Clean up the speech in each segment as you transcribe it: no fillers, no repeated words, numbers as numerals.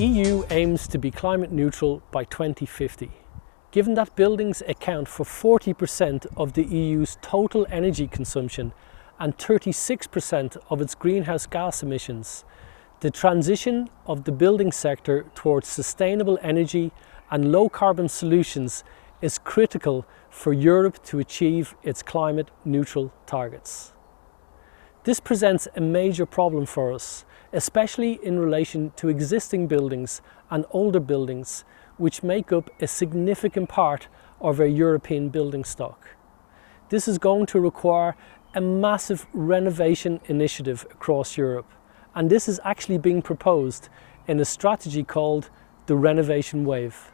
EU aims to be climate neutral by 2050. Given that buildings account for 40% of the EU's total energy consumption and 36% of its greenhouse gas emissions, the transition of the building sector towards sustainable energy and low carbon solutions is critical for Europe to achieve its climate neutral targets. This presents a major problem for us, especially in relation to existing buildings and older buildings, which make up a significant part of our European building stock. This is going to require a massive renovation initiative across Europe, and this is actually being proposed in a strategy called the Renovation Wave.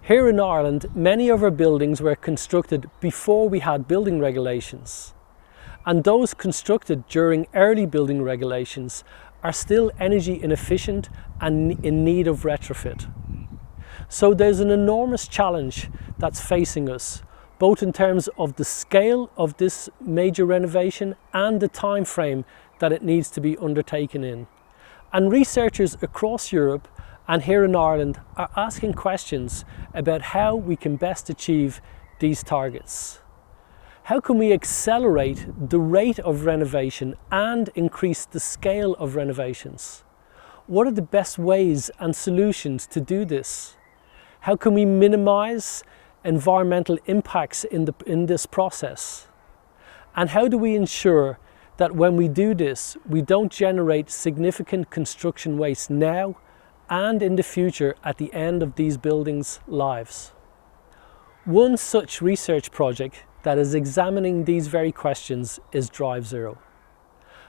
Here in Ireland, many of our buildings were constructed before we had building regulations, and those constructed during early building regulations are still energy inefficient and in need of retrofit. So there's an enormous challenge that's facing us, both in terms of the scale of this major renovation and the time frame that it needs to be undertaken in. And researchers across Europe and here in Ireland are asking questions about how we can best achieve these targets. How can we accelerate the rate of renovation and increase the scale of renovations? What are the best ways and solutions to do this? How can we minimize environmental impacts in this process? And how do we ensure that when we do this, we don't generate significant construction waste now and in the future at the end of these buildings' lives? One such research project that is examining these very questions is Drive Zero.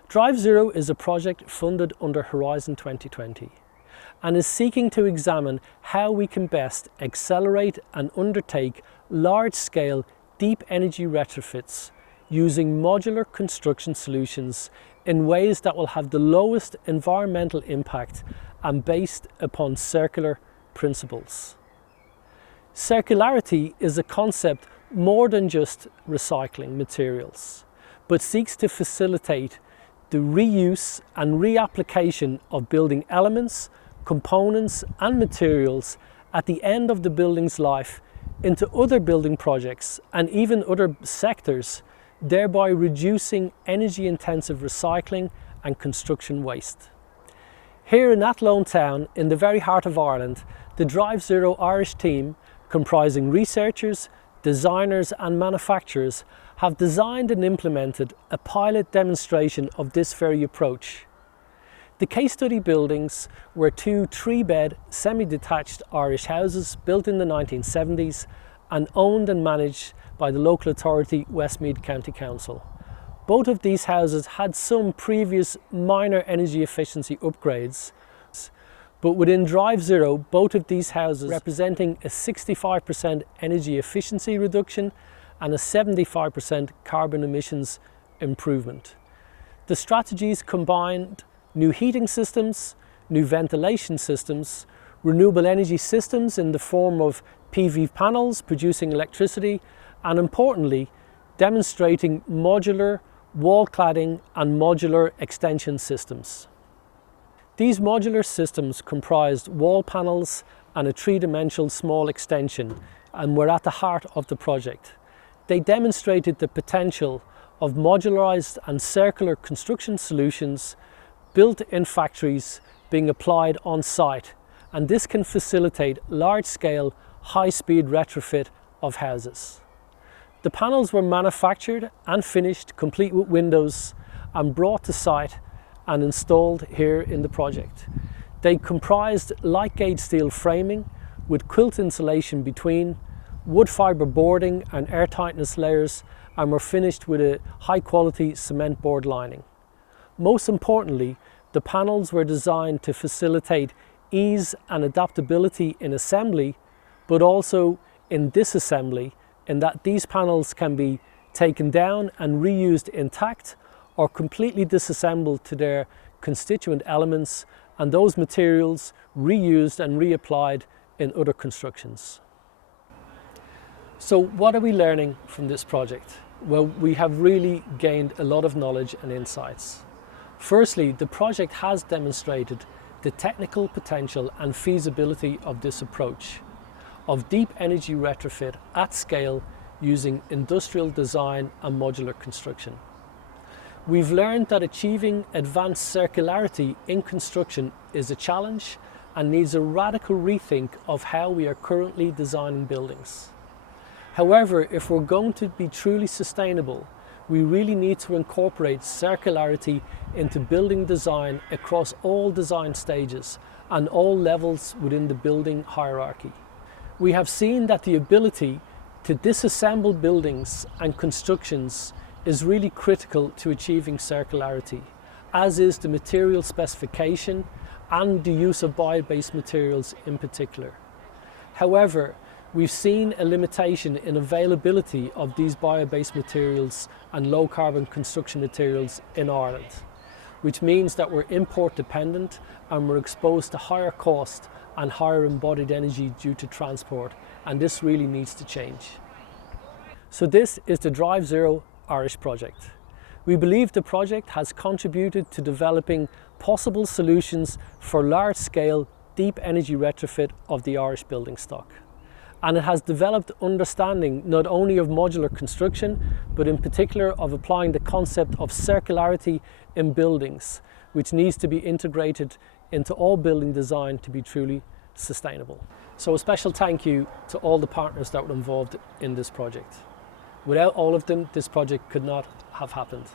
Drive Zero is a project funded under Horizon 2020 and is seeking to examine how we can best accelerate and undertake large-scale deep energy retrofits using modular construction solutions in ways that will have the lowest environmental impact and based upon circular principles. Circularity is a concept more than just recycling materials, but seeks to facilitate the reuse and reapplication of building elements, components and materials at the end of the building's life into other building projects and even other sectors, thereby reducing energy-intensive recycling and construction waste. Here in Athlone town, in the very heart of Ireland, the Drive Zero Irish team, comprising researchers, designers and manufacturers, have designed and implemented a pilot demonstration of this very approach. The case study buildings were two three-bed, semi-detached Irish houses built in the 1970s and owned and managed by the local authority Westmeath County Council. Both of these houses had some previous minor energy efficiency upgrades, but within Drive Zero, both of these houses representing a 65% energy efficiency reduction and a 75% carbon emissions improvement. The strategies combined new heating systems, new ventilation systems, renewable energy systems in the form of PV panels producing electricity, and importantly, demonstrating modular wall cladding and modular extension systems. These modular systems comprised wall panels and a three-dimensional small extension and were at the heart of the project. They demonstrated the potential of modularized and circular construction solutions built in factories being applied on site, and this can facilitate large-scale, high-speed retrofit of houses. The panels were manufactured and finished complete with windows and brought to site and installed here in the project. They comprised light gauge steel framing with quilt insulation between, wood fibre boarding and air tightness layers, and were finished with a high quality cement board lining. Most importantly, the panels were designed to facilitate ease and adaptability in assembly, but also in disassembly, in that these panels can be taken down and reused intact or completely disassembled to their constituent elements, and those materials reused and reapplied in other constructions. So what are we learning from this project? Well, we have really gained a lot of knowledge and insights. Firstly, the project has demonstrated the technical potential and feasibility of this approach of deep energy retrofit at scale using industrial design and modular construction. We've learned that achieving advanced circularity in construction is a challenge and needs a radical rethink of how we are currently designing buildings. However, if we're going to be truly sustainable, we really need to incorporate circularity into building design across all design stages and all levels within the building hierarchy. We have seen that the ability to disassemble buildings and constructions is really critical to achieving circularity, as is the material specification and the use of bio-based materials in particular. However, we've seen a limitation in availability of these bio-based materials and low-carbon construction materials in Ireland, which means that we're import dependent and we're exposed to higher cost and higher embodied energy due to transport, and this really needs to change. So this is the Drive Zero Irish project. We believe the project has contributed to developing possible solutions for large-scale, deep energy retrofit of the Irish building stock. And it has developed understanding not only of modular construction, but in particular of applying the concept of circularity in buildings, which needs to be integrated into all building design to be truly sustainable. So a special thank you to all the partners that were involved in this project. Without all of them, this project could not have happened.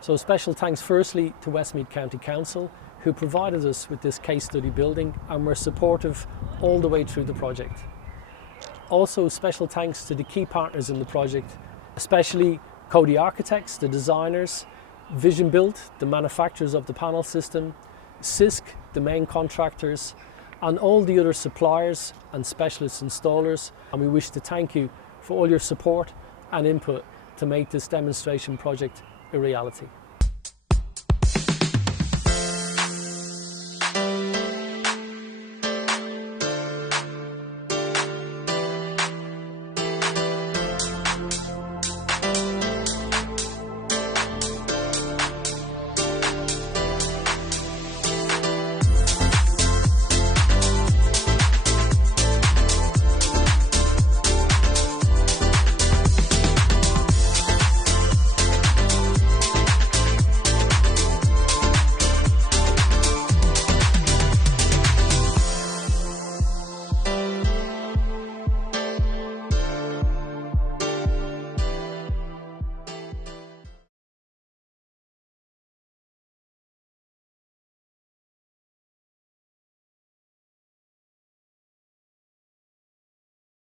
So special thanks firstly to Westmeath County Council, who provided us with this case study building and were supportive all the way through the project. Also special thanks to the key partners in the project, especially Coady Architects, the designers, Vision Built, the manufacturers of the panel system, CISC, the main contractors, and all the other suppliers and specialist installers. And we wish to thank you for all your support and input to make this demonstration project a reality.